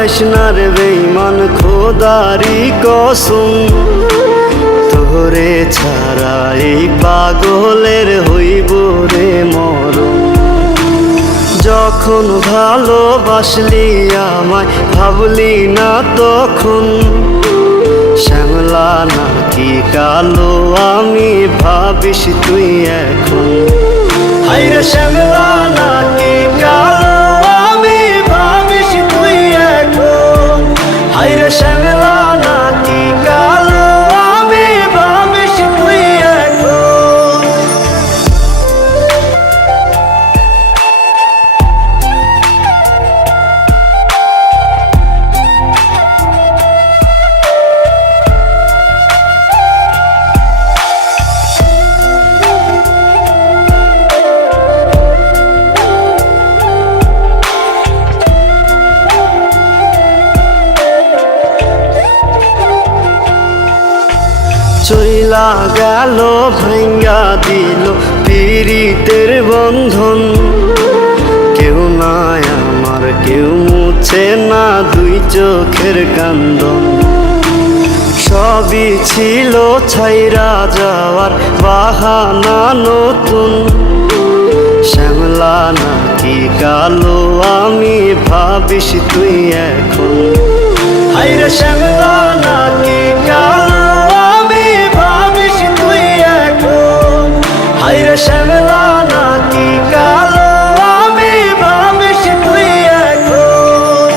যাস না রে বেঈমান খোদারি কসম, তোরে ছাড়া এই পাগলের হইব রে মরণ। যখন ভালোবাসলি আমায় ভাবলি না তখন, শ্যামলা নাকি কালো আমি ভাবিস তুই এখন। হায়রে শ্যামলা নাকি কালো আমি ভাবিস তুই এখন। হায়রে শ্যামলা নাকি কালো আমি ভাবিস তুই এখন। চইলা গেল ভাঙ্গা দিল পীড়িতের বন্ধন, কেউ নাই আমার কেউ মুছে না দুই চোখের কান্দন। সবই ছিল ছাইরা যাওয়ার বাহানা নতুন, শ্যামলা নাকি কালো আমি ভাবিস তুই এখন। হায়রে শ্যামলা নাকি কালো শ্যামলা নাকি কালো আমি ভাবিস তুই এখন।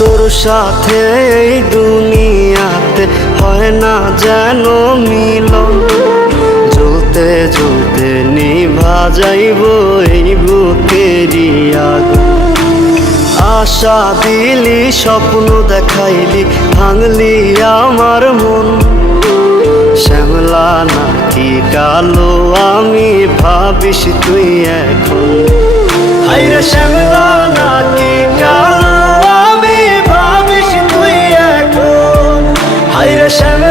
তোর সাথে এই দুনিয়াতে হয় না যেন মিলন, জ্বলতে জ্বলতে নিভা যাইব এই বুকেরই আগুন। আশা দিলি স্বপ্ন দেখাইলি ভাঙলি আমার মন, শ্যামলা নাকি কালো আমি ভাবিস তুই এখন। হায়রে শ্যামলা নাকি কালো আমি ভাবিস তুই এখন। হায়রে শ্যামলা